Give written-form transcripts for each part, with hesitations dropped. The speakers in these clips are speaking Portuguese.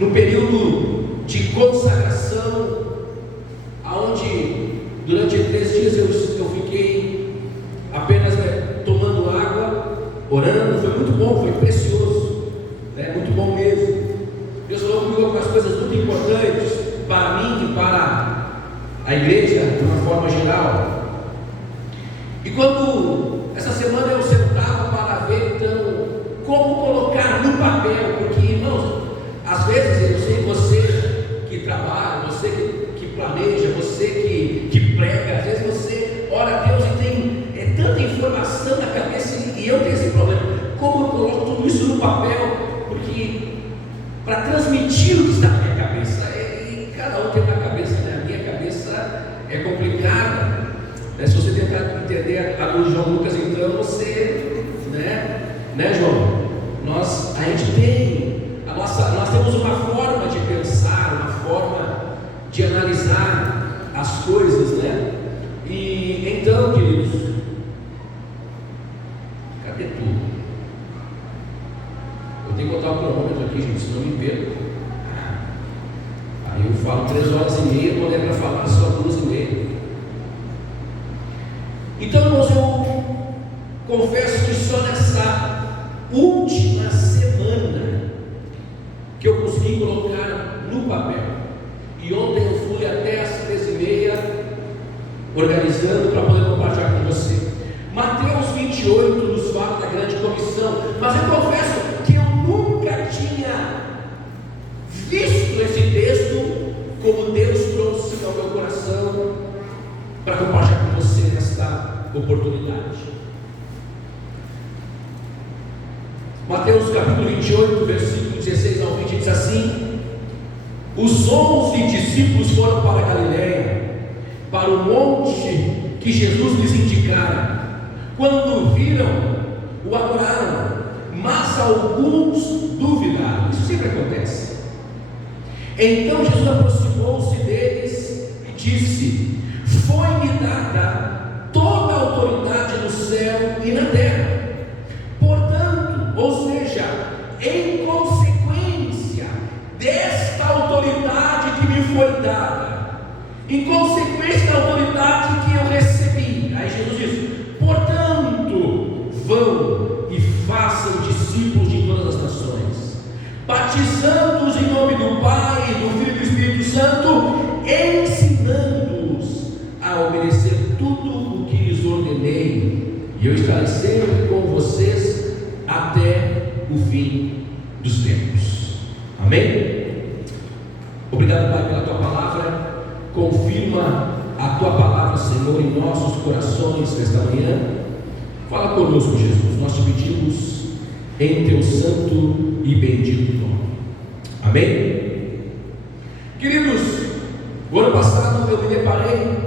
num período de consagração, aonde durante 3 dias eu fiquei apenas tomando água, orando. Foi muito bom, foi precioso, né? Muito bom mesmo. Deus falou comigo algumas coisas muito importantes para mim e para a igreja de uma forma geral. E quando essa semana eu sentava para ver então como colocar no papel, porque irmãos, às vezes eu sei você que trabalha, você que planeja, você que prega, às vezes você ora a Deus e tem tanta informação na cabeça, e eu tenho esse problema, como eu coloco tudo isso no papel, porque para transmitir o que está na minha cabeça, e cada um tem uma cabeça, né? A minha cabeça é complicada, né? Se você tentar entender a luz de João Lucas, então você, né João? Nós temos uma forma de pensar, uma forma de analisar as coisas, né? E então, queridos, cadê tudo? Eu tenho que botar o cronômetro aqui, gente, senão eu me perco. Aí eu falo 3h30, quando é para falar só 2h30. Então, irmãos, eu confesso que só nessa última semana que eu consegui colocar no papel. E ontem eu fui até às 13h30 organizando para poder compartilhar com você. Mateus 28 nos fala da grande comissão, mas eu confesso que eu nunca tinha visto esse texto como Deus trouxe ao meu coração para compartilhar com você nesta oportunidade. Mateus capítulo 28, versículo 16 ao 20 diz assim: os 11 discípulos foram para a Galileia, para o monte que Jesus lhes indicara. Quando viram, o adoraram, mas alguns duvidaram. Isso sempre acontece. Então Jesus aproximou-se deles e disse: foi-me dada toda a autoridade no céu e na terra. Portanto, ou seja, em consequência desta autoridade que me foi dada, em consequência da autoridade que eu recebi, aí Jesus diz: portanto, vão e façam discípulos de todas as nações, batizando-os em nome do Pai, do Filho e do Espírito Santo, ensinando-os a obedecer tudo o que lhes ordenei, e eu estarei sempre com vocês até o fim dos tempos. Amém? Obrigado, Pai, pela tua palavra. Confirma a tua palavra, Senhor, em nossos corações nesta manhã. Fala conosco, Jesus. Nós te pedimos em teu santo e bendito nome. Amém? Queridos, o ano passado eu me deparei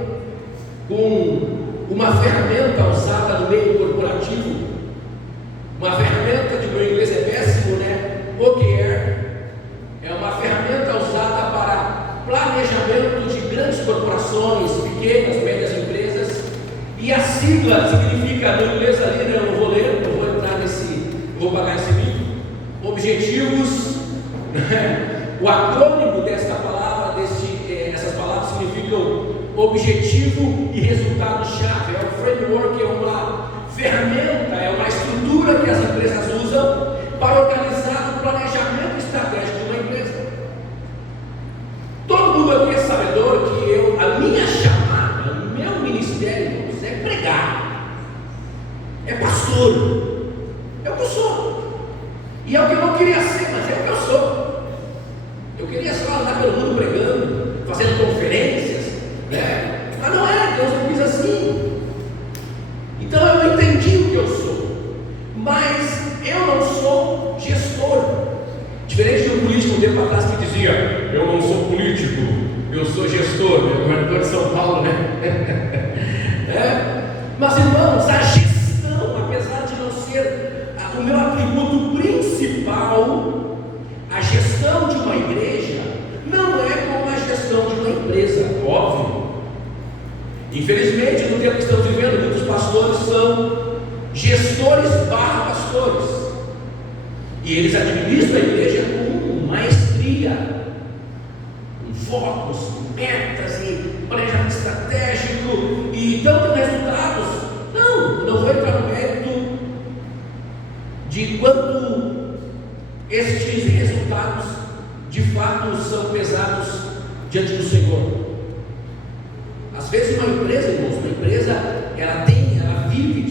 com uma ferramenta usada no meio corporativo, uma ferramenta de meu inglês é péssimo, né? OKR é uma ferramenta usada para planejamento de grandes corporações, pequenas, médias empresas, e a sigla significa, no inglês ali, né? Eu não vou ler, não vou entrar nesse, vou pagar esse vídeo. Objetivos, o acrônimo desta palavra, essas palavras significam objetivo e resultado-chave. É um framework, é uma ferramenta, é uma estrutura que as empresas usam para organizar o planejamento estratégico de uma empresa. Todo mundo aqui é sabedor que a minha chamada, o meu ministério é pregar, é pastor, é o que eu sou, e é o que eu não queria ser, mas é o que eu sou. Eu queria só andar pelo mundo pregando, fazendo conferências, né? Mas não é, Deus não quis assim. Então eu entendi o que eu sou, mas eu não sou gestor. Diferente de um político um tempo atrás que dizia: eu não sou político, eu sou gestor, governador de São Paulo, né? Mas irmãos, a gestão, apesar de não ser o meu atributo principal, a gestão de uma igreja não é como a gestão de uma empresa, óbvio. Infelizmente, no tempo que estamos vivendo, muitos pastores são gestores / pastores, e eles administram a igreja com maestria, focos, metas e planejamento estratégico e tantos resultados. Não vou entrar no mérito de quanto estes resultados de fato são pesados diante do Senhor. Às vezes uma empresa, irmãos, ela vive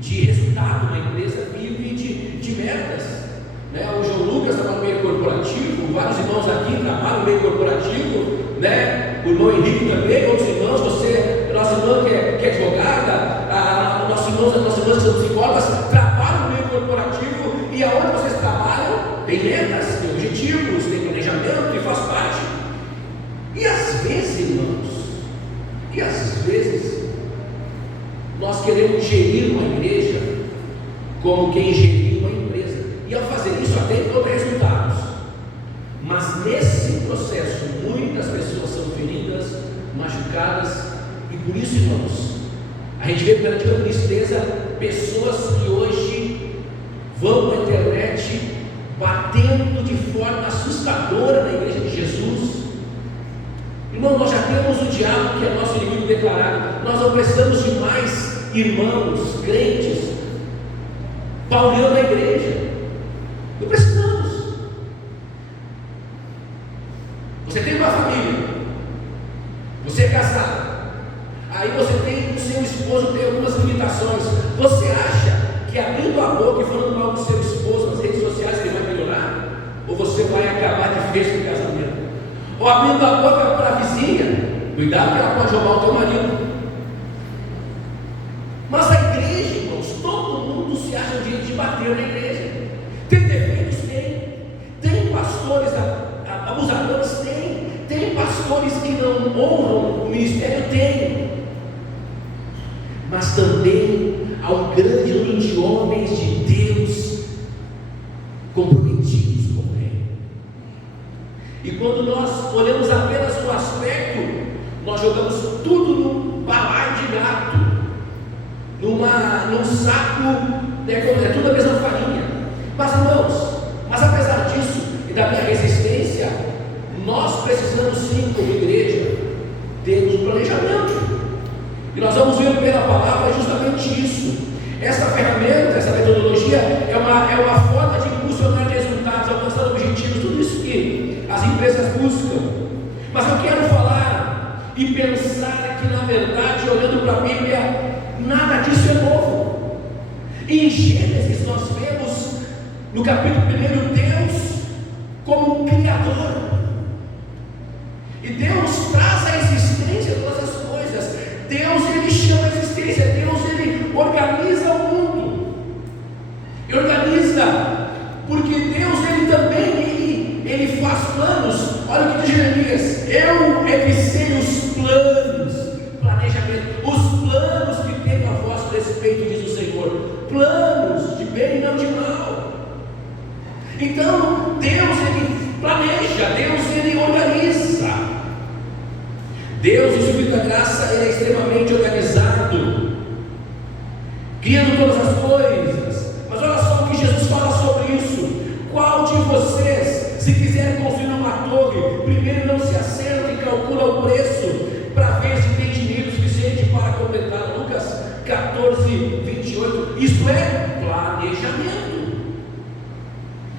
de resultado, uma empresa vive de metas, né? O João Lucas estava no meio corporativo, vários irmãos aqui trabalham no meio corporativo, né? O irmão Henrique também, outros irmãos, nossa irmã que é advogada, nossos irmãos que são psicólogas, trabalham no meio corporativo, e aonde vocês trabalham, tem metas, tem objetivos, tem planejamento, que faz parte. E às vezes, irmãos, nós queremos gerir uma igreja como quem gerir uma empresa, e ao fazer isso até encontra resultados, mas nesse processo muitas pessoas são feridas, machucadas, e por isso, irmãos, a gente vê perante a tristeza pessoas que hoje vão na internet batendo de forma assustadora na igreja de Jesus. Irmão, nós já temos o diabo, que é nosso inimigo declarado. Nós não precisamos de mais irmãos, crentes, pauleando a igreja. Não precisamos. Você tem uma família, você é casado, aí você tem o seu esposo, tem algumas limitações. Você acha que abrindo a boca e falando mal do seu esposo nas redes sociais ele vai melhorar? Ou você vai acabar de vez com o casamento? Ou abrindo a boca para a vizinha, cuidado que ela pode roubar o teu marido. Mas a igreja, irmãos, todo mundo se acha o direito de bater na igreja. Tem defeitos? Tem pastores abusadores? Tem pastores que não honram o ministério? Tem. Mas também há um grande número de homens de Deus comprometidos com o reino. E quando nós olhamos apenas um aspecto, nós jogamos tudo num balaio de gato, num saco, é tudo a mesma farinha. Mas, irmãos, apesar disso e da minha resistência, nós precisamos sim, como igreja, ter um planejamento. E nós vamos ver pela palavra justamente isso. Essa ferramenta, essa metodologia é uma forma de impulsionar resultados, alcançar objetivos, tudo isso que as empresas buscam. Mas eu quero falar e pensar que, na verdade, olhando para a Bíblia, nada disso é novo. Em Gênesis nós vemos no capítulo 1 Deus como um Criador, e Deus traz à existência todas as coisas. Deus, Ele chama a existência, Deus, Ele organiza o mundo, e organiza, porque Deus, Ele também, Ele faz planos. Olha o que diz Jeremias: eu é que sei os planos, planejamento, os planos que tenho a vosso respeito, diz o Senhor, planos de bem e não de mal. Então, Deus, Ele planeja, Deus, Ele organiza. Deus, em sua graça, Ele é extremamente organizado, criando todas as coisas. Mas olha só o que Jesus fala sobre isso: qual de vocês, se quiser construir uma torre, primeiro não se assenta e calcula o preço, para ver se tem dinheiro suficiente para completar? Lucas 14, 28. Isso é planejamento.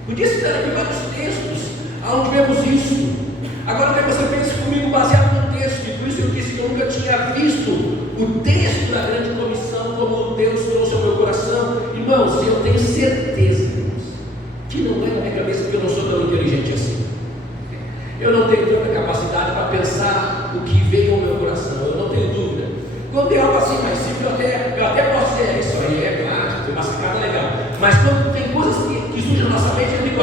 Podia citar aqui vários textos onde vemos isso. Agora que você pensa comigo baseado no texto, e por isso eu disse que eu nunca tinha visto o texto da grande comissão como Deus trouxe ao meu coração. Irmãos, eu tenho certeza, irmãos, que não é na minha cabeça, porque eu não sou tão inteligente assim. Eu não tenho tanta capacidade para pensar o que veio ao meu coração, eu não tenho dúvida. Quando tem algo assim mais simples, eu até posso dizer, isso aí é claro, tem uma sacada legal. Mas quando tem coisas que surgem na nossa mente, eu digo,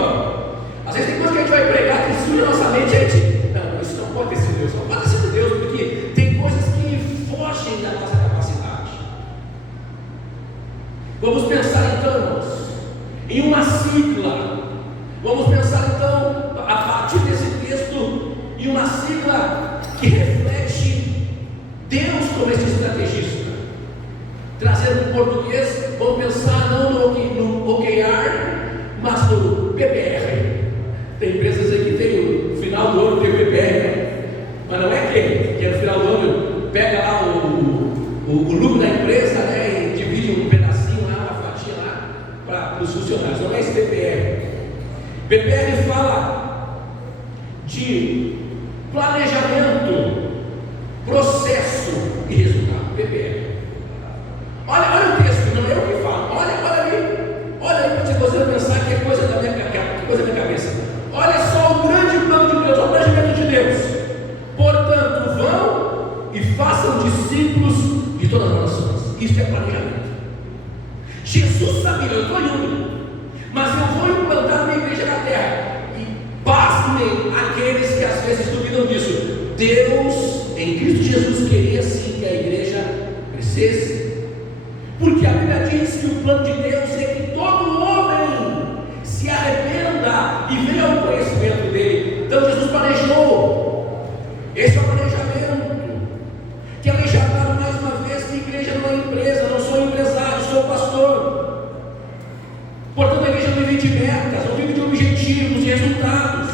às vezes tem coisas que a gente vai pregar que surgem na nossa mente, a gente, não, isso não pode ter sido Deus, não pode ter sido Deus, porque tem coisas que fogem da nossa capacidade. Vamos pensar então, irmãos, em uma sigla. Vamos pensar então, a partir desse texto, em uma sigla que reflete Deus como esse estrategista. Trazendo para o português, vamos pensar não no OKR, mas no PBR. Tem empresas aí que tem o final do ano, tem o PBR. PPR fala de planejamento, processo e resultado. PPR. Olha o texto, não é eu que falo. Olha aí para você pensar que é coisa da minha cabeça. Olha só o grande plano de Deus, o planejamento de Deus. Portanto, vão e façam discípulos de todas as nações. Isso é planejamento. Jesus sabia, eu estou indo, mas eu vou implantar uma igreja na terra. E pasmem aqueles que às vezes duvidam disso. Deus, em Cristo Jesus, queria sim que a igreja crescesse. Porque a Bíblia diz que o plano de Deus é que todo homem se arrependa e venha ao conhecimento dele. Então Jesus planejou. Esse é o planejamento. Quero deixar claro mais uma vez que a igreja não é empresa, não sou empresário, sou pastor. Portanto, a igreja não vive de metas, não vive de objetivos, de resultados.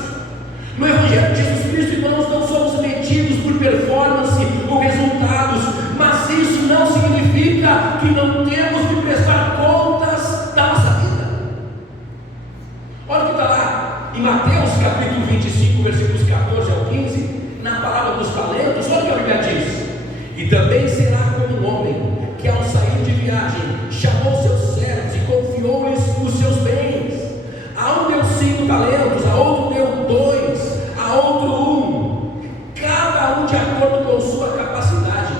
No Evangelho de Jesus Cristo, irmãos, não somos medidos por performance ou resultados, mas isso não significa que não temos que prestar contas da nossa vida. Olha o que está lá em Mateus capítulo 25, versículos 14 ao 15, na parábola dos talentos. Olha o que a Bíblia diz: e também será como um homem que, ao sair de viagem, chamou seus servos e confiou-lhes os seus bens. A um deu 5 talentos, a outro deu 2, a outro 1, cada um de acordo com sua capacidade.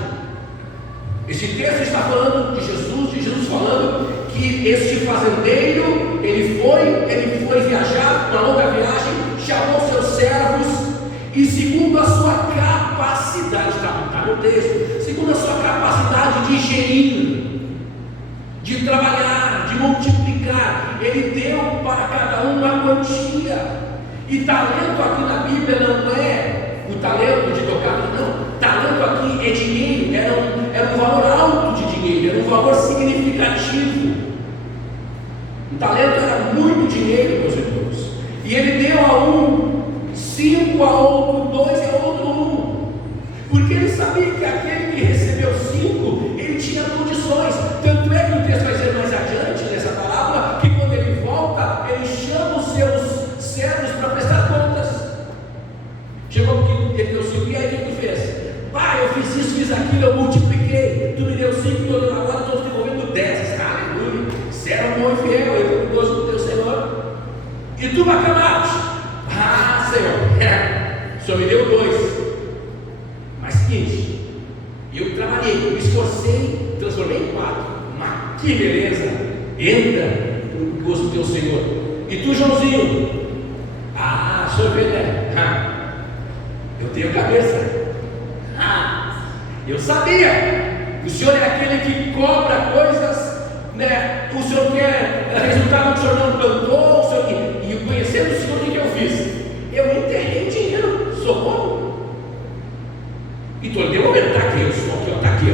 Esse texto está falando de Jesus falando que este fazendeiro, ele foi viajar, uma longa viagem, chamou seus servos e segundo a sua capacidade, está no texto, segundo a sua capacidade de gerir, de trabalhar, de multiplicar, ele deu para cada um uma quantia. E talento aqui na Bíblia não é o talento de tocar, não. Talento aqui é dinheiro, era um valor alto de dinheiro, era um valor significativo. O talento era muito dinheiro, meus irmãos. E ele deu a um 5, a outro 2 e a outro 1. Porque ele sabia que aquele que recebeu 5, ele tinha condições. Tanto é que o texto vai dizer mais adiante nessa parábola que quando ele volta, ele chama os seus servos para prestar contas. Chegou porque ele deu 5, e aí o que tu fez? Pai, eu fiz isso, fiz aquilo, eu multipliquei. Tu me deu 5, agora estou desenvolvendo 10. Aleluia. Servo bom e fiel, eu estou curioso do teu Senhor. E tu, Bacamarte? Ah, Senhor, o Senhor me deu 2. Mas seguinte, eu trabalhei, me esforcei, transformei em 4. Mas que beleza! Entra no gosto do teu Senhor. E tu, Joãozinho? Ah, Senhor Pedro, eu tenho cabeça. Eu sabia. O Senhor é aquele que cobra coisas, né? O Senhor quer resultado que o Senhor não plantou. O Senhor, e conhecendo o Senhor, o que eu fiz? Eu enterrei dinheiro. Sou bom. Então ele deu um momento, está aqui, eu sou aqui, está aqui, ó.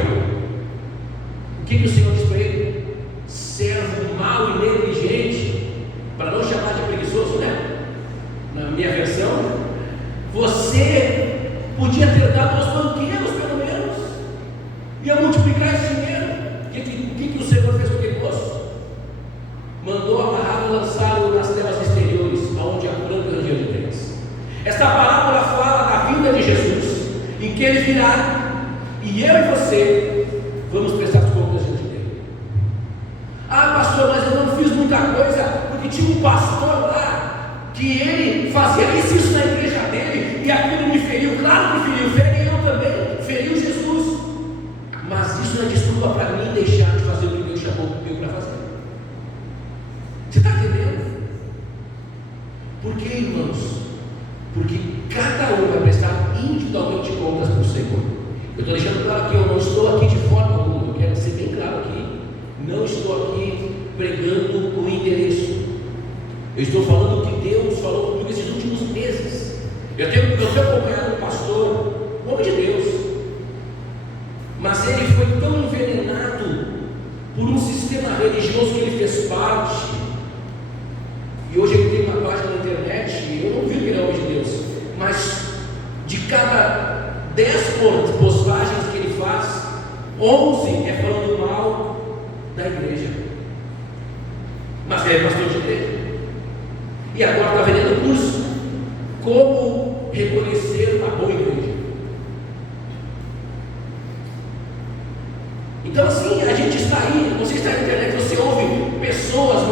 O que o Senhor diz para ele? Servo mau e negligente, para não chamar de preguiçoso, né? Na minha versão, você podia ter dado aos banqueiros, pelo menos, ia multiplicar esse dinheiro. O que o Senhor fez com aquele moço? Mandou amarrá-lo e lançá-lo nas terras exteriores, aonde a planta rangia de terras. Esta parábola fala da vinda de Jesus, em que ele virá, e eu e você vamos prestar contas diante dele. Ah, pastor, mas eu não fiz muita coisa, porque tinha um pastor lá, que ele fazia isso na igreja dele, e aquilo me feriu. Claro que feriu, feriu eu também, feriu Jesus. Mas isso não é desculpa para mim deixar de fazer o que Deus chamou eu para fazer. Você está entendendo? Por que, irmãos? Porque cada um vai prestar individualmente contas para o Senhor. Eu estou deixando claro que eu não estou aqui de forma alguma, eu quero ser bem claro aqui. Não estou aqui pregando o endereço. Eu estou falando o que Deus falou comigo esses últimos meses. Eu tenho acompanhado um pastor, um homem de Deus, mas ele foi tão envenenado por um sistema religioso que ele fez parte. E hoje ele tem uma página na internet, e eu não vi que ele é homem de Deus, mas de cada 10 postagens que ele faz, 11 é falando mal da igreja. Mas ele é pastor de igreja. e agora está vendendo curso. Como reconhecer uma boa igreja? Então assim, a gente está aí, você está na internet, você ouve pessoas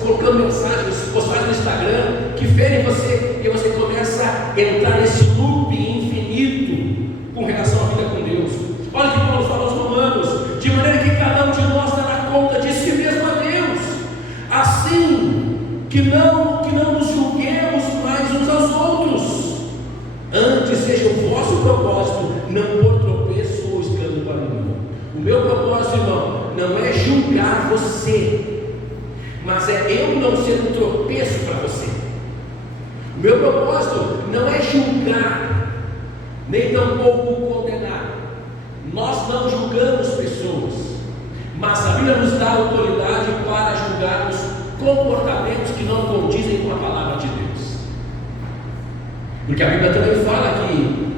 colocando mensagens, postagens no Instagram, que ferem você, e você começa a entrar nesse loop infinito com relação à vida com Deus. Olha o que Paulo fala aos Romanos: de maneira que cada um de nós dará conta de si mesmo a Deus, assim que não nos julguemos mais uns aos outros. Antes seja o vosso propósito não pôr tropeço ou escândalo para mim. O meu propósito, irmão, não é julgar você, mas é eu não ser um tropeço para você. O meu propósito não é julgar, nem tampouco condenar. Nós não julgamos pessoas, mas a Bíblia nos dá autoridade para julgarmos comportamentos que não condizem com a palavra de Deus. Porque a Bíblia também fala que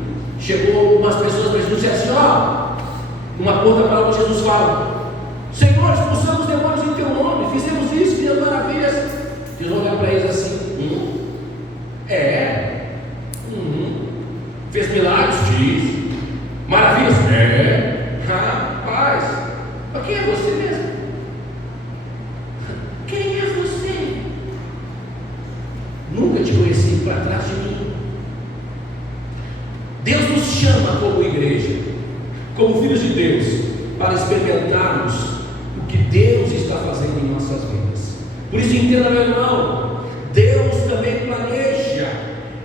chegou umas pessoas para Jesus e disse assim: uma outra palavra Jesus fala: Senhor, expulsamos demônios em teu nome, fizemos isso, fizemos maravilhas. Jesus olha para eles assim: fez milagres? Diz. Maravilhas? Rapaz, mas quem é você mesmo? Quem é você? Nunca te conheci para trás de mim. Deus nos chama como igreja, como filhos de Deus, para experimentarmos o que Deus está fazendo em nossas vidas. Por isso, entenda, meu irmão, Deus também planeja,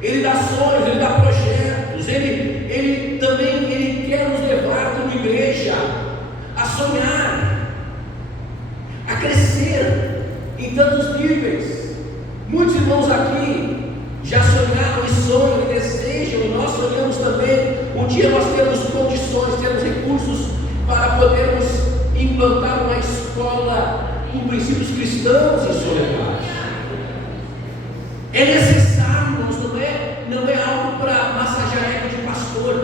Ele dá sonhos, Ele dá projetos, Ele também quer nos levar como igreja a sonhar, a crescer em tantos níveis. Muitos irmãos aqui já sonharam e sonham e desejam, e nós sonhamos também. Um dia nós temos condições, temos recursos para podermos implantar uma escola com princípios cristãos em Soledade. É necessário, irmãos, não é algo para massagear a ego de pastor.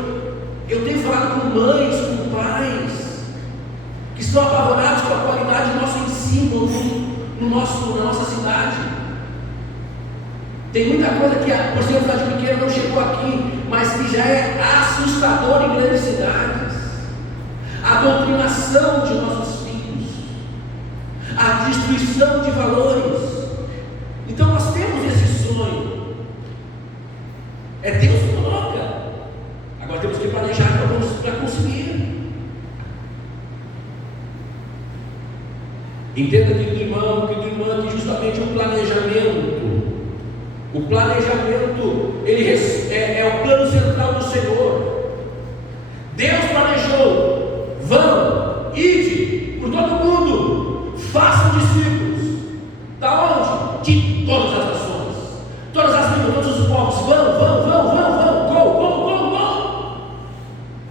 Eu tenho falado com mães, com pais, que estão apavorados com a qualidade do nosso ensino na nossa cidade. Tem muita coisa que, por ser uma cidade pequena, não chegou aqui, mas que já é assustador em grandes cidades. A doutrinação de nossos filhos, a destruição de valores. Então nós temos esse sonho. É Deus que coloca. Agora temos que planejar para conseguir. Entenda, querido irmão, que justamente o planejamento, ele é o plano central do Senhor. Deus planejou: vão, ide por todo mundo, façam discípulos. Da onde? De todas as nações, todas as línguas, todos os povos. Vão.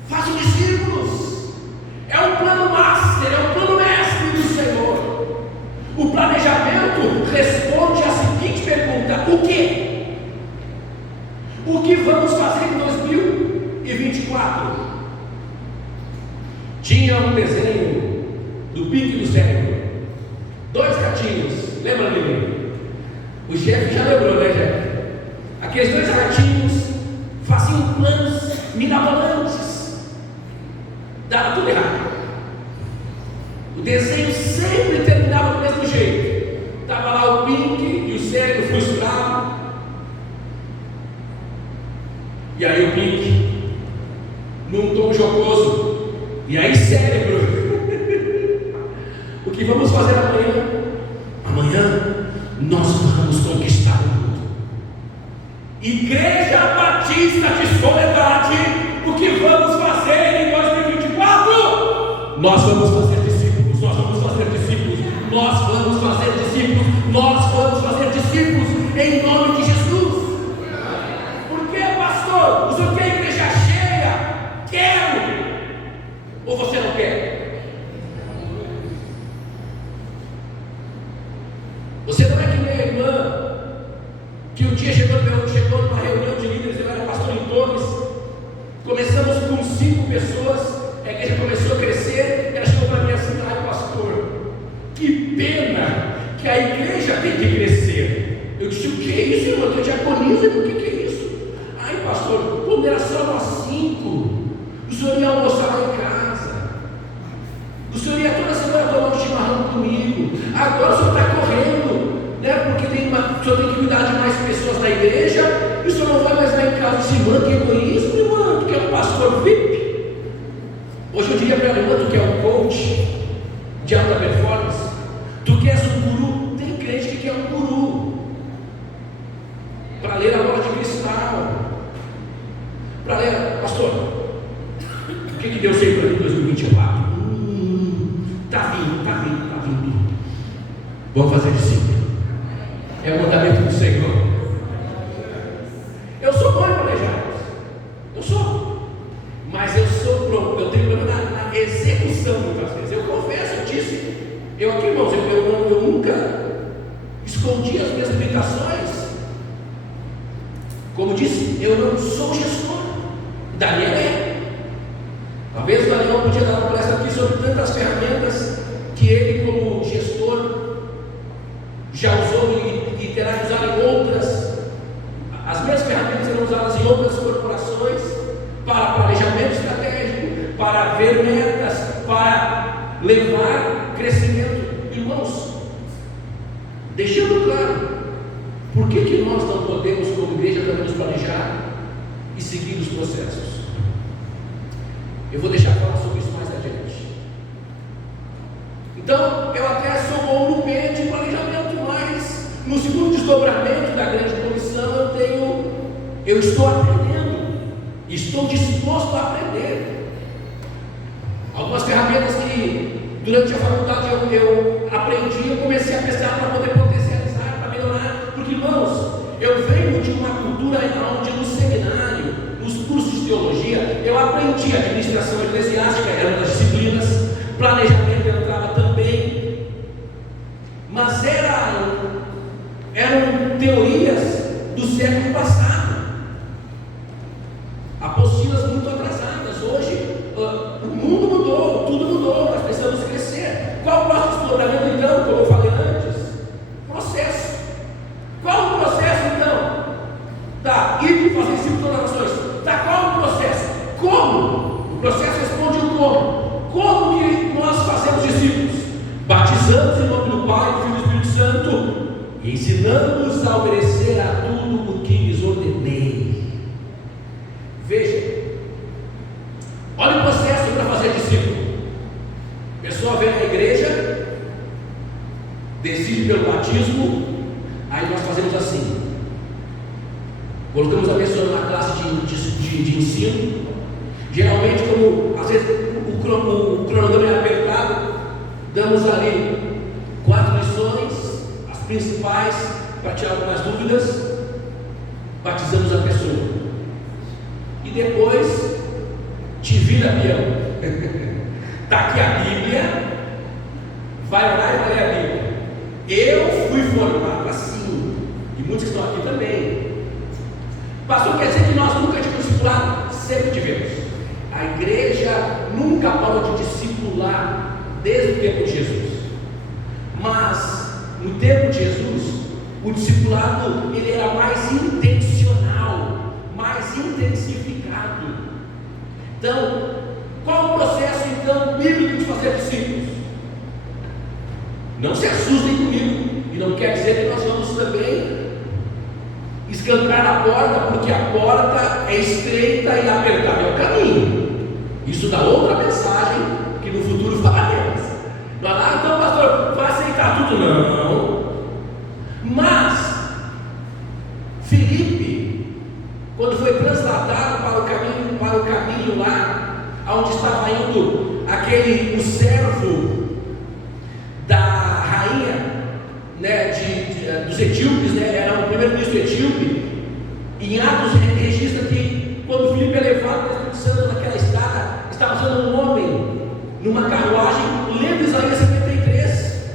Façam discípulos. É o plano master, é o plano mestre do Senhor. O planejamento responde à seguinte pergunta: o quê? O que vamos fazer em 2024? Tinha um desenho do Pink e do Cérebro, 2 ratinhos, lembra, menino? O chefe já lembrou, né, chefe? Aqueles 2 ratinhos faziam planos mirabolantes, dava tudo errado. O desenho sempre terminava do mesmo jeito. Estava lá o Pink e o Cérebro frustrado. E aí o Pink, num tom jocoso: e aí, Cérebro, o que vamos fazer amanhã? Amanhã nós vamos conquistar o mundo. Igreja Batista de Soledade, o que vamos fazer em 2024? Nós vamos fazer discípulos, nós vamos fazer discípulos, nós vamos fazer discípulos, nós vamos fazer discípulos em nome de Jesus. Por que, pastor? O senhor quer igreja cheia? Quero! Ou você não quer? Você não é que nem a irmã que um dia chegou numa reunião de líderes, eu era pastor em Torres. Começamos com 5 pessoas, a igreja começou a crescer. Ela chegou para diaconismo, o que é isso? Ai, pastor, quando era só nós 5, o senhor ia almoçar lá em casa, o senhor ia toda semana tomar um chimarrão comigo, agora o senhor está correndo, né? Porque o senhor tem que cuidar de mais pessoas na igreja, e o senhor não vai mais lá em casa se irmã, que egoísmo, irmã, tu que é um pastor VIP. Hoje eu diria para a irmã, tu que é um coach de alta performance, tu que és um guru, tem crente que quer um guru, para ler a bola de cristal, para ler, pastor, o que Deus fez para mim em 2024? Está vindo, vamos fazer discípulo, é o mandamento do Senhor. Eu sou bom em planejar, eu sou, mas eu tenho problema na execução muitas vezes. Eu confesso, eu disse, eu aqui, irmãos, eu nunca escondi as minhas limitações. Como disse, eu não sou gestor. Daniel é. Talvez o Daniel podia dar uma palestra aqui sobre tantas ferramentas que ele, como gestor, já usou e terá que usar em outras. As mesmas ferramentas serão usadas em outras corporações para planejamento estratégico, para ver metas, para levar crescimento. Irmãos, deixando claro, por que nós não podemos, como igreja, também nos planejar e seguir os processos? Eu vou deixar falar sobre isso mais adiante. Então, eu até sou bom no meio de planejamento, mas no segundo desdobramento da grande comissão eu estou aprendendo, estou disposto a aprender. Algumas ferramentas que durante a faculdade eu aprendi, eu comecei a pesquisar para poder potencializar, para melhorar, porque, irmãos, eu venho de uma cultura onde no seminário, nos cursos de teologia, eu aprendi administração eclesiástica, era uma das disciplinas, planejamento entrava também, mas eram teorias do século passado, apostilas muito atrasadas. Hoje o mundo mudou, tudo mudou, nós precisamos crescer. Qual o próximo desdobramento então, como eu falei antes? Processo. Qual o processo então? Tá, ir de fazer discípulos todas as nações. Tá, qual o processo? Como? O processo responde o como. Como que nós fazemos discípulos? Batizamos em nome do Pai, do Filho e do Espírito Santo, e ensinando-nos a obedecer a tudo o que lhes ordenei. Veja, olha o processo para fazer discípulo. A pessoa vem na igreja, decide pelo batismo, aí nós fazemos assim, colocamos a pessoa numa classe de ensino. Geralmente, como às vezes o cronograma é apertado, damos ali 4 lições, as principais, para tirar algumas dúvidas, batizamos a pessoa, e depois te vira, avião. Está aqui a Bíblia, vai orar e vai ler a Bíblia. Eu fui formado assim, e muitos que estão aqui também. Pastor, quer dizer que nós nunca tivemos discipulado? Sempre tivemos. A igreja nunca parou de discipular desde o tempo de Jesus. Mas no tempo de Jesus, o discipulado ele era mais intencional, mais intensificado. Então, qual o processo então bíblico de fazer discípulos? Não se assustem comigo, e não quer dizer que nós vamos também escancar a porta, porque a porta é estreita e apertada é o caminho. Isso dá outra mensagem que no futuro falaremos. Não é então, pastor, vai aceitar tudo? Não. Mas Filipe, quando foi transladado para o caminho lá, onde estava indo o servo da rainha, né, dos etíopes, né, era o primeiro-ministro etíope. Em Atos registra que quando Filipe é levado para o Espírito Santo naquela estrada, estava usando um homem numa carruagem, lendo Isaías 53.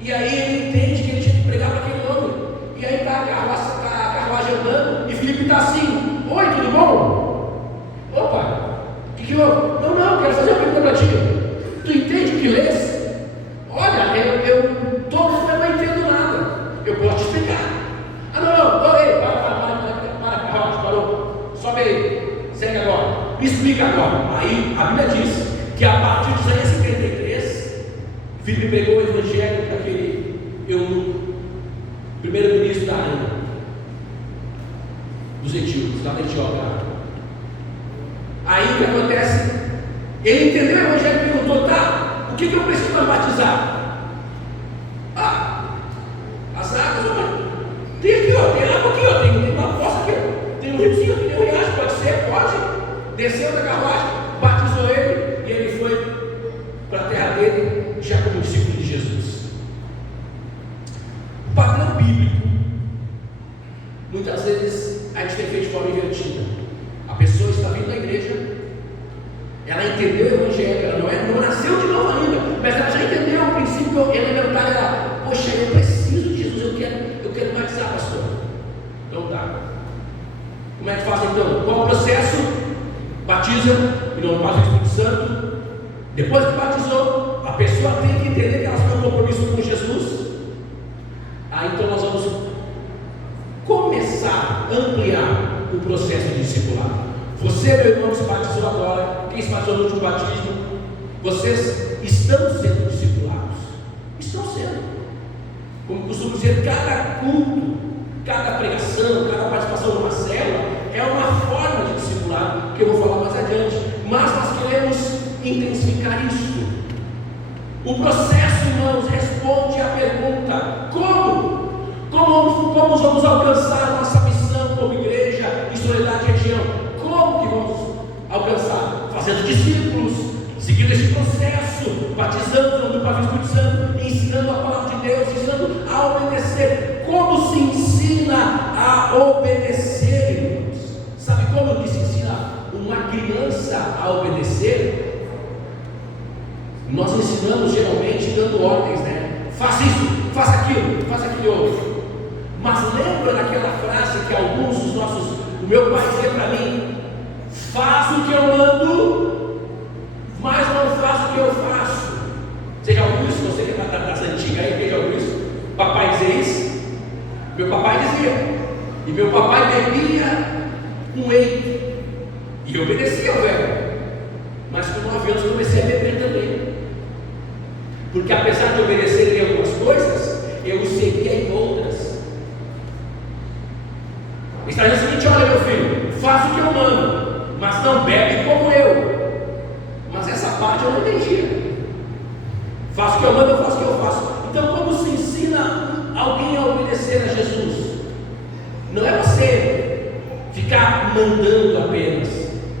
E aí ele entende que ele tinha que pregar para aquele homem. E aí está a carruagem andando e Filipe está assim: oi, tudo bom? Opa, o que houve? Não, quero fazer uma pergunta para ti. Tu entende o que lês? Olha, eu não entendo nada. Eu posso te explicar. Não, ei, Me explica agora. Aí a Bíblia diz que a partir de Isaías 53, Filipe pregou o evangelho para aquele eunuco, primeiro-ministro da Ana, dos etíopes, lá da Etiópia. Aí o que acontece? Ele entendeu o evangelho e perguntou: tá, o que eu preciso para batizar? As águas, tem aqui, ó, tem água aqui, ó, tem uma poça aqui, ó, tem um riozinho aqui, tem um riacho, pode ser, pode. Desceu da carruagem, batizou ele e ele foi para a terra dele, já como discípulo de Jesus. O padrão bíblico, muitas vezes a gente tem feito de forma invertida. A pessoa está vindo da igreja, ela entendeu o evangelho, ela não nasceu de novo ainda, mas ela já entendeu o princípio elementar. Ela, poxa, eu preciso de Jesus, eu quero batizar, pastor. Então tá. Como é que faz então? Qual o processo? Batiza em nome do Pai e do Espírito Santo. Depois que batizou, a pessoa tem que entender que ela tem um compromisso com Jesus. Aí então nós vamos começar a ampliar o processo de discipulado. Você, meu irmão, se batizou agora, quem se batizou no último batismo, vocês estão sendo discipulados. Estão sendo. Como costumo dizer, cada culto, cada pregação, cada participação numa célula é uma forma de discipulado, que eu vou falar mais adiante. Mas nós queremos intensificar isso. O processo, irmãos, responde à pergunta: como vamos alcançar a nossa missão como igreja em Soledade e região? Como que vamos alcançar? Fazendo discípulos, seguindo esse processo, batizando no Pai e do Espírito Santo, ensinando a palavra de Deus, ensinando a obedecer. Como se ensina a obedecer, irmãos? Sabe como que se ensina uma criança a obedecer? Nós ensinamos geralmente dando ordens, né? Faça isso, faça aquilo outro. Mas lembra daquela frase que alguns dos o meu pai dizia para mim: faço o que eu mando, mas não faço o que eu faço. Você já ouviu isso? Você que é das antigas aí, quem já ouviu isso? Papai dizia isso? Meu papai dizia. E meu papai bebia um whey. E eu obedecia ao velho. Mas com 9 anos comecei a beber também. Porque apesar de obedecer em algumas coisas, eu o seguia em outras. Está dizendo o seguinte: olha, meu filho, faça o que eu mando, mas não bebe como eu. Mas essa parte eu não entendia. Faço o que eu mando, eu faço o que eu faço. Então, como se ensina alguém a obedecer a Jesus? Não é você ficar mandando apenas,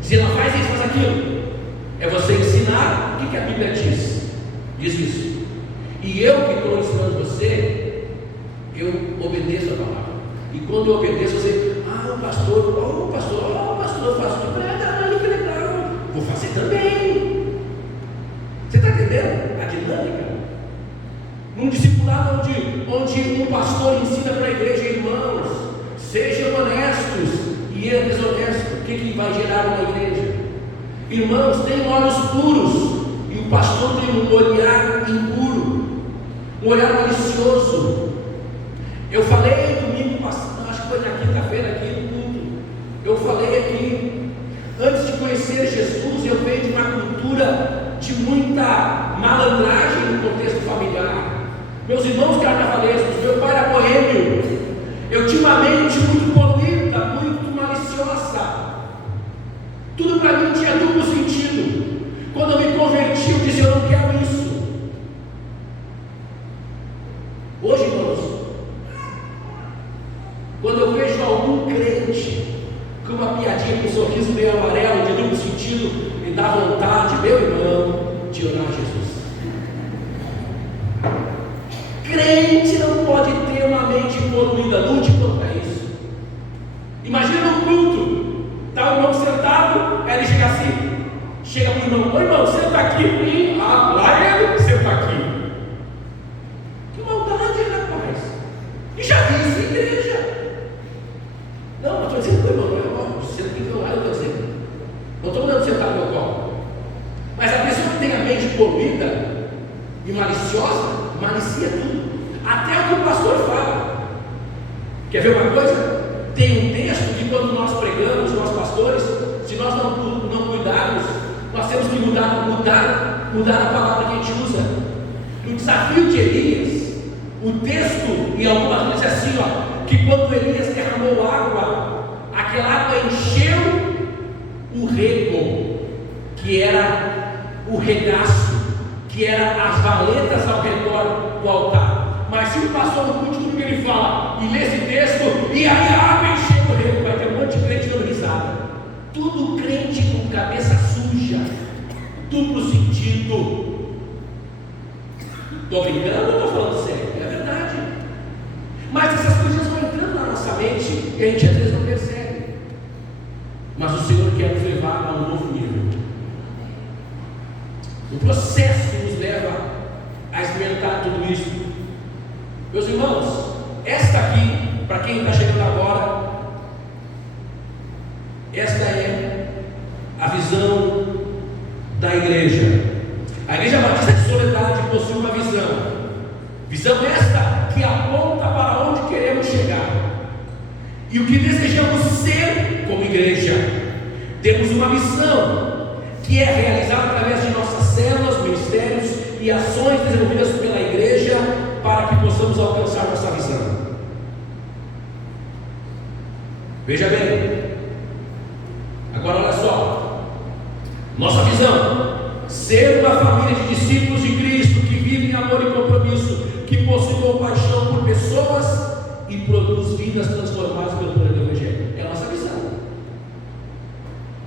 dizendo faz isso, faz aquilo. É você ensinar o que a Bíblia diz. Diz isso. E eu que estou ensinando você, eu obedeço a palavra. E quando eu obedeço, você, pastor, eu faço de prega, que legal. Vou fazer também. Você está entendendo a dinâmica? Num discipulado onde um pastor ensina para a igreja: irmãos, sejam honestos e desonestos. O que vai gerar uma igreja? Irmãos, tenham olhos puros. E o pastor tem um olhar impuro, um olhar malicioso. Eu falei domingo passado, acho que foi na quinta-feira aqui no culto. Eu falei aqui, antes de conhecer Jesus, eu venho de uma cultura de muita malandragem no contexto familiar. Meus irmãos carnavalescos, meu pai era boêmio. Eu tinha uma mente muito poluída, muito maliciosa. Tudo para mim tinha duplo sentido. Quando eu me converti, eu disse: eu não quero isso. Hoje, irmãos, quando eu vejo algum crente com uma piadinha, com um sorriso meio amarelo, de duplo sentido, me dá vontade, meu irmão, de orar a Jesus. Crente não pode ter uma mente poluída. Lute contra isso. Imagina um culto, está o irmão sentado, aí ele chega assim, chega para o irmão: ô irmão, senta aqui. Lá ele, senta aqui. Que maldade, rapaz. E já vi isso em igreja. Não, eu estou dizendo, irmão, você tem que ir lá, eu estou dizendo. Não estou mandando sentar no meu colo. Mas a pessoa que tem a mente poluída e maliciosa, malicia tudo. Até o que o pastor fala. Quer ver uma coisa? Tem um texto que quando nós pregamos, nós pastores, se nós não mudar a palavra que a gente usa. No desafio de Elias, o texto em algumas vezes é assim, ó, que quando Elias derramou água, aquela água encheu o rego, que era o regaço, que era as valetas ao redor do altar. Mas se o pastor no culto, tudo que ele fala, e lê esse texto, e aí a água encheu o rego, vai ter um monte de crente dando risada. Tudo crente com cabeça suja, duplo sentido. Estou brincando ou estou falando sério? É verdade. Mas essas coisas vão entrando na nossa mente e a gente às vezes não percebe. Mas o Senhor quer nos levar a um novo nível. O processo nos leva a experimentar tudo isso. Meus irmãos, esta aqui, para quem está chegando agora, esta é a visão da igreja. A Igreja Batista de Soledade possui uma visão esta que aponta para onde queremos chegar e o que desejamos ser como igreja. Temos uma missão que é realizada através de nossas células, ministérios e ações desenvolvidas pela igreja para que possamos alcançar nossa visão. Veja bem, agora olha só, nossa visão: ser uma família de discípulos de Cristo que vivem em amor e compromisso, que possui compaixão por pessoas e produz vidas transformadas pelo poder do Evangelho. É a nossa visão.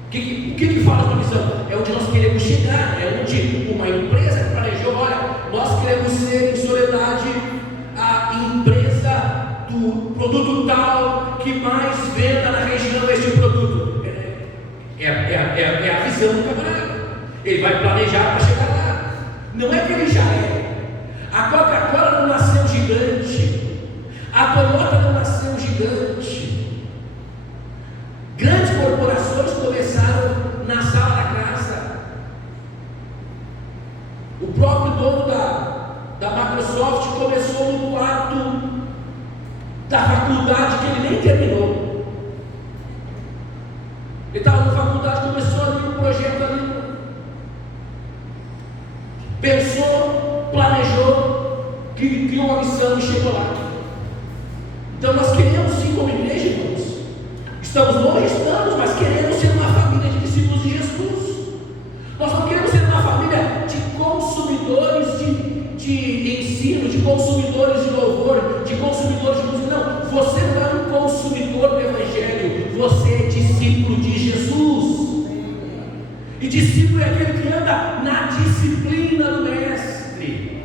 O que fala uma visão? É onde nós queremos chegar, é onde uma empresa que planejou, olha, nós queremos ser em Soledade a empresa do produto tal que mais venda na região este produto. É a visão do camarada. Ele vai planejar para chegar lá. Não é que ele já é. A Coca-Cola não nasceu gigante. A Toyota não nasceu gigante. Grandes corporações começaram na sala da casa. O próprio dono da Microsoft começou no quarto da faculdade que ele nem terminou. Ele estava na faculdade, começou ali um projeto ali. Pensou, planejou, criou uma missão e chegou lá. Então nós queremos sim como igreja, irmãos. Estamos longe, mas queremos ser uma família de discípulos de Jesus. Nós não queremos ser uma família de consumidores de ensino, de consumidores de louvor, de consumidores de música. Não, você não é um consumidor do Evangelho, você é discípulo de Jesus. E discípulo é aquele que anda na disciplina do mestre,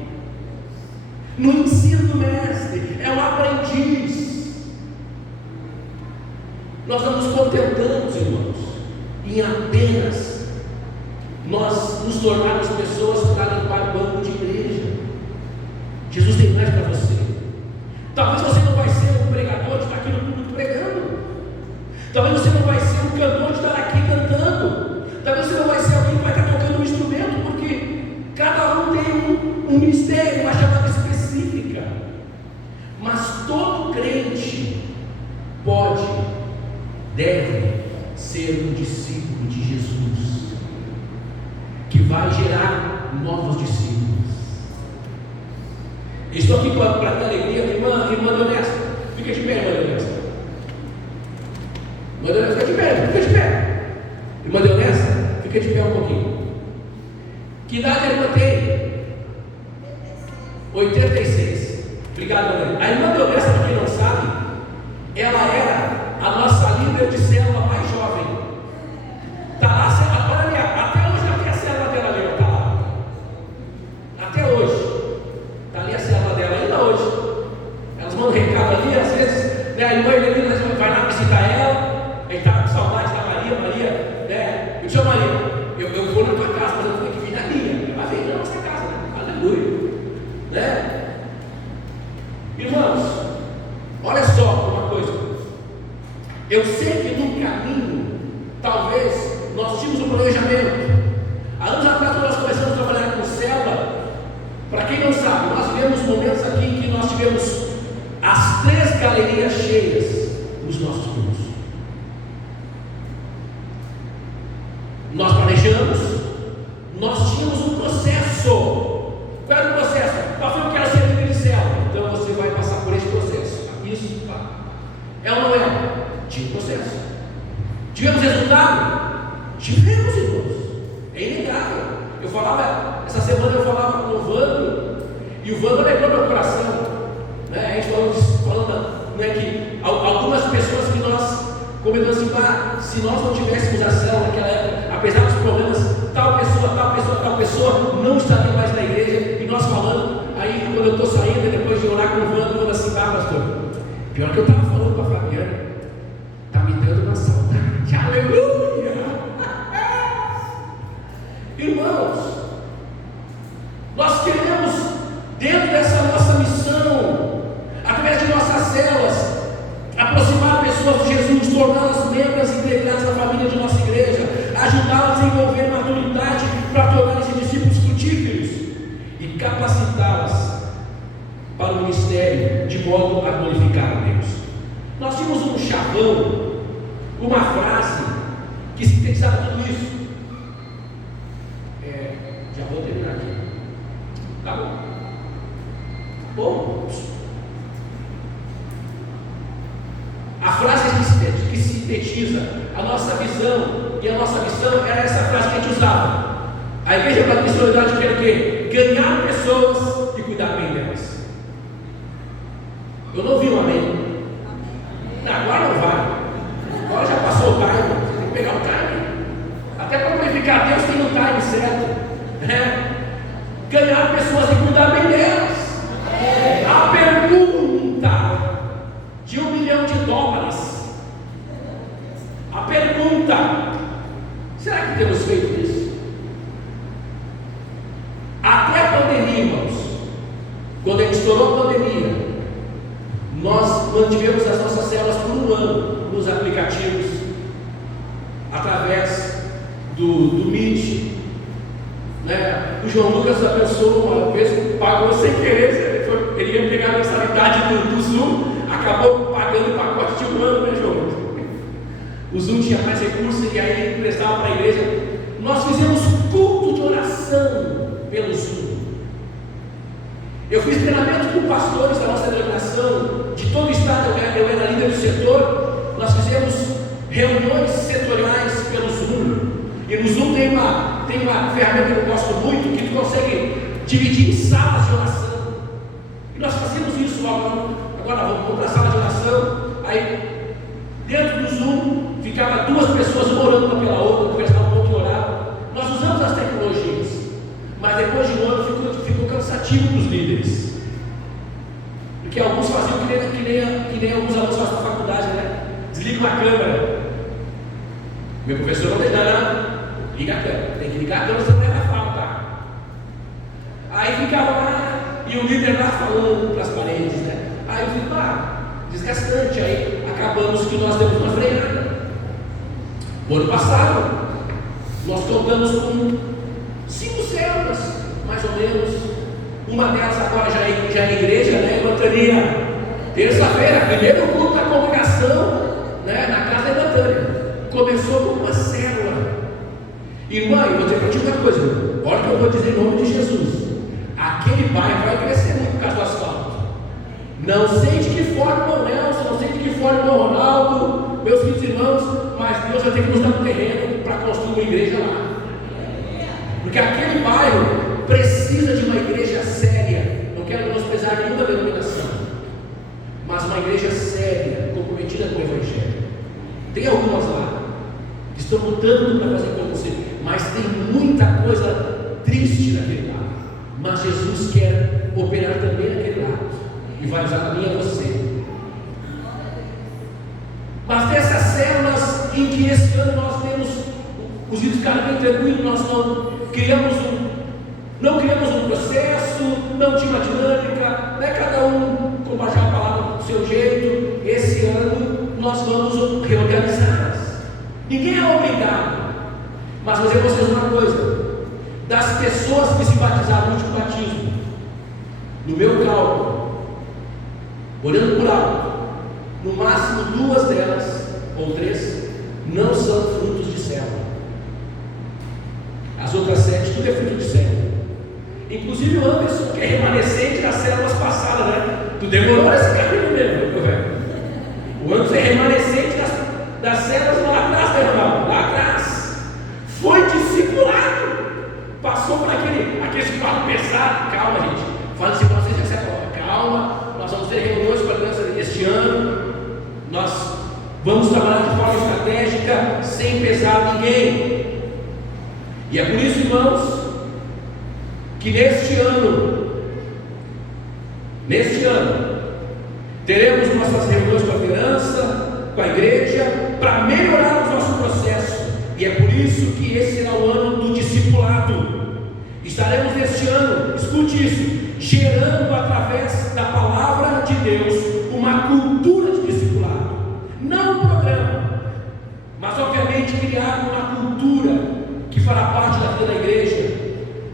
no ensino do mestre, é um aprendiz. Nós não nos contentamos, irmãos, em apenas nós nos tornarmos pessoas para limpar o banco de igreja. Jesus tem mais para você. Talvez você não vai ser um pregador de estar aqui no púlpito pregando. Talvez você não vai ser um cantor de estar aqui cantando. Talvez você não vai ser alguém que vai estar tocando um instrumento, porque cada um tem um ministério, uma chamada específica. Mas todo crente deve ser um discípulo de Jesus, que vai gerar novos discípulos. Estou aqui para ter alegria, irmã Leonesta, fica de pé, irmã Leonesta. Irmã Leonesta, fica de pé. Irmã Leonesta, fica de pé um pouquinho. Que idade a irmã tem? 86. Obrigado, irmã. A irmã Leonesta, para quem não sabe, ela era a nossa líder de célula mais jovem. Está lá, olha ali, até hoje ela tem a célula dela ali, está lá. Até hoje. Está ali a célula dela, ainda hoje. Elas mandam recado ali, às vezes, né, a irmã Helena vai lá visitar ela, aí está com saudade da Maria, né? Eu te chamo Maria, eu vou na tua casa, mas eu tenho que vir na minha. Ela vem na nossa casa, né? Aleluia. Né? Irmãos, olha só uma coisa. Eu sei que no caminho, talvez, nós tínhamos um planejamento. Há anos atrás, quando nós começamos a trabalhar com célula, para quem não sabe, nós tivemos momentos aqui em que nós tivemos as 3 galerias cheias dos nossos cultos. Nós planejamos, nós tínhamos um processo. Qual era o processo? Pastor, eu quero ser líder de célula. Então você vai passar por esse processo. Isso, tá. É ou não é? Tinha processo. Tivemos resultado? Tivemos, irmãos. É inegável. Eu falava, essa semana eu falava com o Vando, e o Vando lembrou meu coração. Né? A gente falando né, que algumas pessoas que nós comentamos assim, se nós não tivéssemos a célula naquela época, apesar dos problemas, tal pessoa não estaria mais na igreja, e nós falando, aí quando eu estou saindo, depois de orar com o Vando, eu falo assim, pastor, pior que eu estava falando com a Fabiana, está me dando uma saudade, aleluia! Irmãos, nós queremos, dentro dessa nossa missão, através de nossas células, aproximar pessoas de Jesus, torná-las membros integrados da família de nossa igreja, ajudá-las a desenvolver maturidade para tornarem-se discípulos frutíferos e capacitá-las para o ministério de modo a glorificar a Deus. Nós tínhamos um chavão, uma frase que sintetizava tudo isso. Já vou terminar aqui. Tá bom? Bom, a frase que sintetiza a nossa visão e a nossa missão era essa frase que a gente usava. A igreja para a missionalidade quer o quê? Ganhar pessoas e cuidar bem delas. Eu não vi um amém. Agora não vai. Agora já passou o time. Você tem que pegar o time. Até para glorificar Deus tem um time certo. Ganhar pessoas e cuidar bem delas. A pergunta de $1 milhão. A pergunta: será que temos feito isso? Até a pandemia, irmãos, quando a gente estourou a pandemia, nós mantivemos as nossas células por um ano nos aplicativos, através do Meet. O João Lucas abençoou uma vez, pagou sem querer, ele ia pegar a mensalidade do Zoom, acabou pagando o pacote de um ano, né, João Lucas? O Zoom tinha mais recursos e aí ele emprestava para a igreja. Nós fizemos culto de oração pelo Zoom. Eu fiz treinamento com pastores da nossa denominação, de todo o estado, eu era líder do setor. Nós fizemos reuniões setoriais pelo Zoom. E no Zoom tem uma ferramenta que eu gosto muito, que tu consegue dividir em salas de oração. E nós fazíamos isso agora vamos para a sala de oração. Aí dentro do Zoom ficava 2 pessoas orando uma pela outra, conversavam um pouco e oravam. Nós usamos as tecnologias, mas depois de um ano ficou cansativo para os líderes. Porque alguns faziam que nem alguns alunos fazem na faculdade, né? Desligam a câmera. Meu professor não deixa. Liga a câmera, tem que ligar a câmera, senão vai faltar. Aí ficava lá, e o líder lá falando para as paredes, né? Aí eu fico desgastante. Aí acabamos que nós demos uma freada. No ano passado, nós contamos com 5 células, mais ou menos. Uma delas agora já é igreja, né? Betânia, terça-feira, primeiro culto da congregação, né? Na casa da Betânia. Começou com uma célula. Irmã, eu vou ter que te dizer uma coisa. Olha o que eu vou dizer em nome de Jesus. Aquele bairro vai crescer muito por causa do asfalto. Não sei de que forma, irmão Nelson, não sei de que forma, irmão Ronaldo, meus filhos e irmãos, mas Deus vai ter que nos dar um terreno para construir uma igreja lá. Porque aquele bairro precisa de uma igreja séria. Não quero menosprezar nenhuma denominação, mas uma igreja séria, comprometida com o Evangelho. Tem algumas lá que estão lutando para fazer com você, mas tem muita coisa triste naquele lado. Mas Jesus quer operar também naquele lado e vai usar a mim e a você. Mas dessas células em que esse ano nós temos, os líderes ficaram bem tranquilos, nós não criamos um processo, não tinha uma dinâmica, né? Cada um compartilhar a palavra do seu jeito. Esse ano nós vamos reorganizá-las. Ninguém é obrigado, mas vou dizer para vocês uma coisa: das pessoas que se batizaram no último batismo, no meu cálculo, olhando por alto, no máximo 2 delas, ou 3, não são frutos de célula. As outras 7, tudo é Inclusive o Anderson, que é remanescente das células passadas, né? Tu demorou esse caminho mesmo, meu velho. O Anderson é remanescente das células lá atrás, né, irmão? Lá atrás. Foi discipulado. Passou por aquele quadro pesado. Calma, gente. Fala assim para vocês, já certo? Calma. Nós vamos ter reuniões com a criança este ano. Nós vamos trabalhar de forma estratégica, sem pesar ninguém. E é por isso, irmãos, que neste ano, teremos nossas reuniões com a criança, com a igreja, para melhorar o nosso processo. E é por isso que esse será o ano do discipulado. Estaremos neste ano, escute isso, gerando através da palavra de Deus uma cultura de discipulado. Não um programa, mas obviamente criar uma cultura que fará parte da vida da igreja.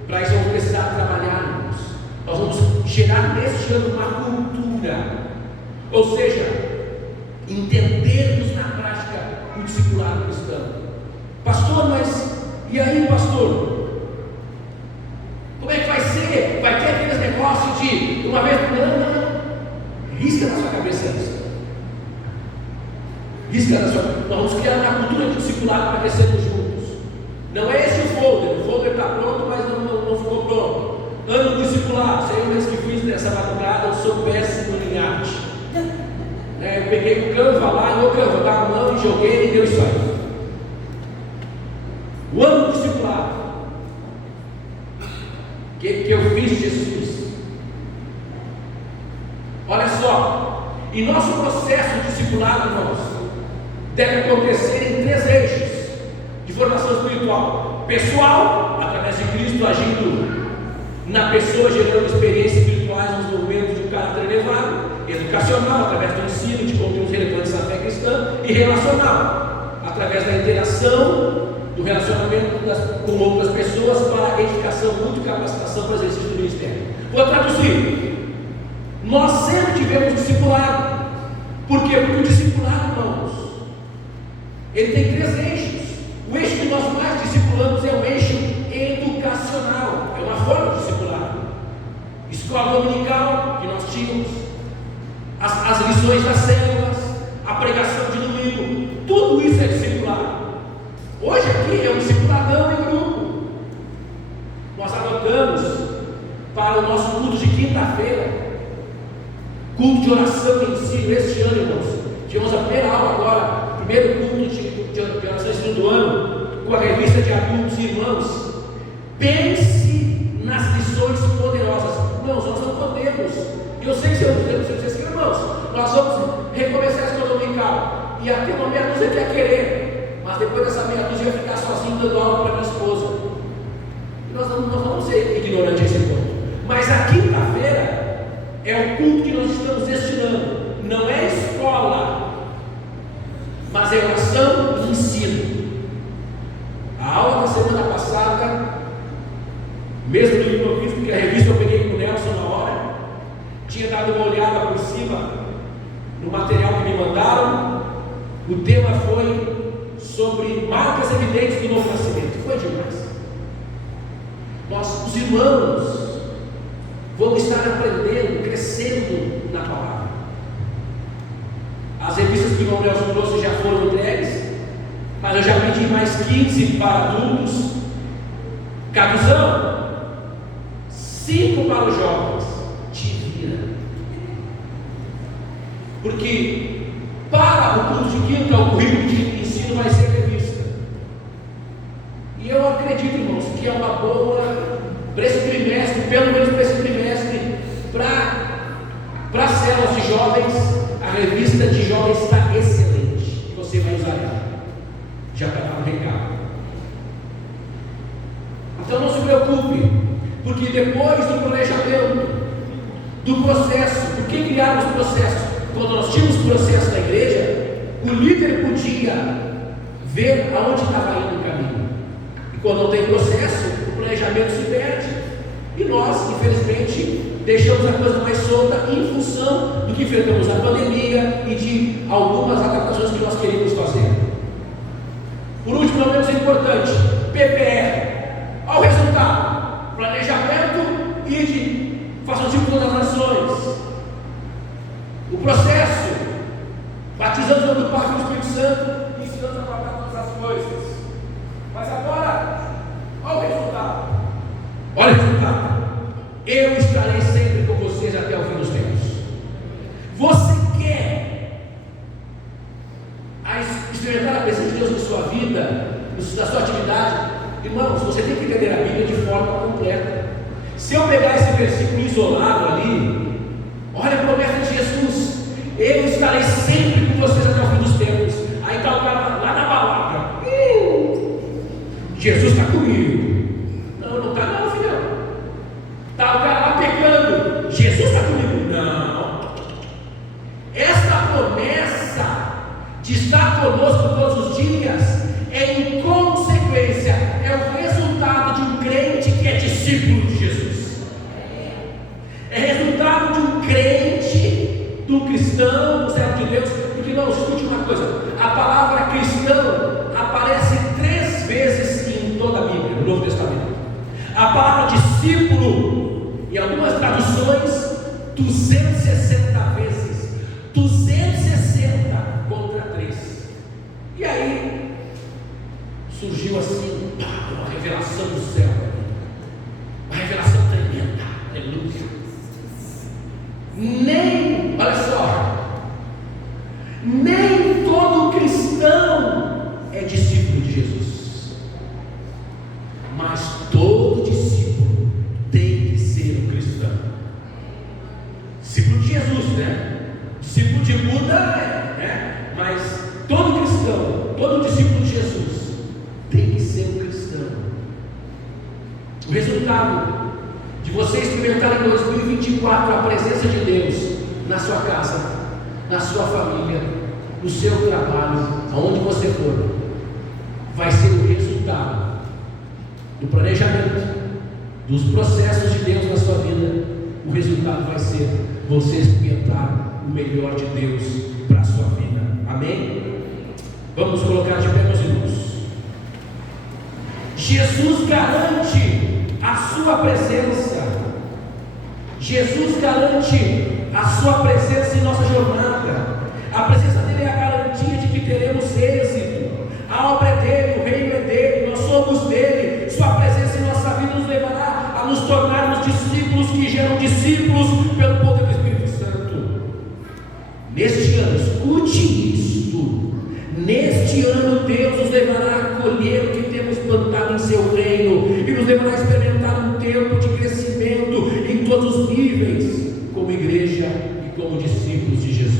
Para isso vamos precisar trabalhar, irmãos. Nós vamos gerar neste ano uma cultura, ou seja, entendermos na prática o discipulado cristão. Pastor, mas e aí, pastor? Como é que vai ser? Vai ter aqueles negócios de uma vez por ano? Não. Risca na sua cabeça isso. Risca na sua. Nós vamos criar uma cultura de discipulado para crescermos juntos. Não é esse o folder está pronto, mas não ficou pronto. Ano do discipulado, 6 meses que fiz nessa madrugada, eu sou péssimo em arte. Eu peguei o Canva lá, e o Canva, dá a mão e joguei e deu isso aí. O ano do discipulado. O que eu fiz, Jesus? Olha só, e nosso processo de discipulado, irmãos, deve acontecer em 3 eixos de formação espiritual: pessoal, através de Cristo agindo na pessoa, gerando experiências espirituais nos movimentos de um caráter elevado; educacional, através do ensino de conteúdos relevantes da fé cristã; e relacional, através da interação, do relacionamento com outras pessoas para edificação, mútua e capacitação para o exercício do ministério. Vou traduzir. Nós sempre tivemos discipulado. Por quê? Porque o discipulado, irmãos, ele tem 3 eixos. O eixo que nós mais discipulamos é o eixo educacional, é uma forma de discipulado. Escola dominical, que nós tínhamos, as lições das células, a pregação de domingo, tudo isso é discipulado. Hoje aqui é um discipuladão em grupo. Nós adotamos para o nosso culto de quinta-feira, culto de oração e ensino. Este ano, irmãos, tivemos a primeira aula agora, primeiro culto de oração e ensino do ano, com a revista de adultos e irmãos. Pense nas lições poderosas. Irmãos, nós não podemos. Eu sei que você diz assim, irmãos, nós vamos recomeçar a escola dominical e até uma meia dúzia quer querer, mas depois dessa meia dúzia vai ficar sozinho dando aula para minha esposa. E nós não vamos ser ignorantes a esse ponto. Mas a quinta-feira é o culto que nós estamos destinando. Não é escola, mas é oração e ensino. A aula da semana passada, mesmo no improviso, porque a revista eu peguei com o Nelson na hora, tinha dado uma olhada por cima no material que me mandaram. O tema foi sobre marcas evidentes do novo nascimento. Foi demais. Os irmãos vão estar aprendendo, crescendo na palavra. As revistas que o irmão Nelson trouxe já foram entregues, mas eu já pedi mais 15 para adultos. Caduzão, 5 para os jovens. Te vira. Porque para o culto de quinta, o currículo de ensino vai ser revista. E eu acredito, irmãos, que é uma boa para esse trimestre, pelo menos para esse trimestre, para as células de jovens. A revista de jovens está excelente. Você vai usar ela. Já está no recado. Então não se preocupe, porque depois do planejamento, do processo, por que criarmos processos? Quando nós tínhamos processo na igreja, o líder podia ver aonde estava indo o caminho. E quando não tem processo, o planejamento se perde. E nós, infelizmente, deixamos a coisa mais solta em função do que enfrentamos na pandemia e de algumas adaptações que nós queríamos fazer. Por último, não menos importante, PPR. Olha o resultado: planejamento e processo, batizando o nome do Pai e do Espírito Santo, e ensinando a guardar todas as coisas. Mas agora, olha o resultado. Olha o resultado. Eu estarei sempre com vocês até o fim dos tempos. Você quer experimentar a presença de Deus na sua vida, na sua atividade? Irmãos, você tem que entender a Bíblia de forma completa. Se eu pegar esse versículo isolado ali, olha a promessa de Jesus: eu estarei sempre com vocês até o fim dos tempos. Aí está o cara lá na balada, Jesus está comigo. Não, não está não, filhão. Está o cara lá pecando, Jesus está comigo. Não. Esta promessa de estar conosco todos os dias é em consequência, é o resultado de um crente que é discípulo de Jesus. É resultado de um crente, do cristão, do servo de Deus. Porque não, escute uma coisa: a palavra cristão aparece 3 vezes em toda a Bíblia, no Novo Testamento. A palavra discípulo, em algumas traduções, 260 vezes. 260 contra 3. E aí surgiu assim, uma revelação do céu, uma revelação tremenda. Aleluia. Olha só, nem todo cristão é discípulo de Jesus, mas todo discípulo tem que ser um cristão. Discípulo de Jesus, né? Discípulo de Buda, né? Mas todo cristão, todo discípulo de Jesus tem que ser um cristão. O resultado de você experimentar em 2024 a presença de Deus na sua casa, na sua família, no seu trabalho, aonde você for, vai ser o resultado do planejamento, dos processos de Deus na sua vida. O resultado vai ser você experimentar o melhor de Deus para a sua vida. Amém? Vamos colocar de pé, meus irmãos. Jesus garante a sua presença. Jesus garante a sua presença em nossa jornada. A presença dele é a garantia de que teremos êxito. A obra é dele, o reino é dele, nós somos dele. Sua presença em nossa vida nos levará a nos tornarmos discípulos que geram discípulos pelo poder do Espírito Santo. Neste ano, escute isto: neste ano Deus nos levará a colher o que temos plantado em seu reino, e nos levará a experimentar um tempo de crescimento em todos os níveis, como igreja e como discípulos de Jesus.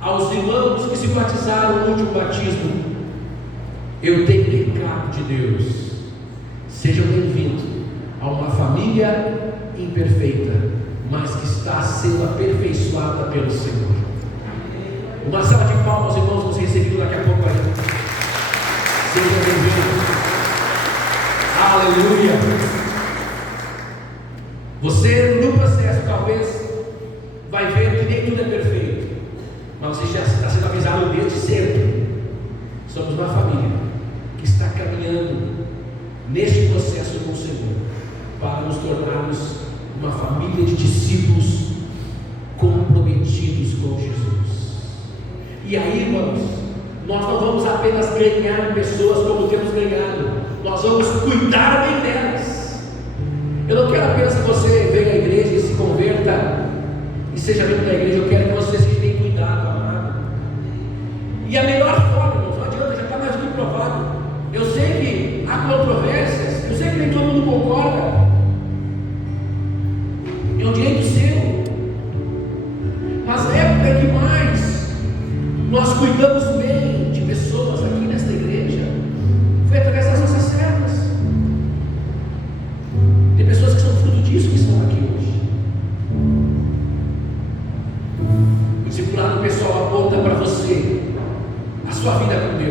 Aos irmãos que se batizaram no último batismo, eu tenho recado de Deus: sejam bem-vindos a uma família imperfeita, mas que está sendo aperfeiçoada pelo Senhor. Uma salva de palmas, irmãos, vão ser recebidos daqui a pouco aí. Sejam bem-vindos. Aleluia. Você no processo talvez vai ver que nem tudo é perfeito, mas você já está sendo avisado desde sempre. Somos uma família que está caminhando neste processo com o Senhor, para nos tornarmos uma família de discípulos comprometidos com Jesus. E aí, irmãos, nós não vamos apenas ganhar pessoas como temos ganhado, nós vamos cuidar bem delas. Eu não quero apenas que você venha à igreja e se converta e seja membro da igreja. Eu quero que você seja bem cuidado, amado. E a melhor forma, irmãos, não adianta, já está mais do que provado. Eu sei que há controvérsias, eu sei que nem todo mundo concorda, é um direito seu, mas a época em que mais nós cuidamos bem de pessoas aqui nesta igreja foi através das nossas servas. Tem pessoas que são fruto disso que estão aqui hoje. O discipulado pessoal aponta para você a sua vida com Deus.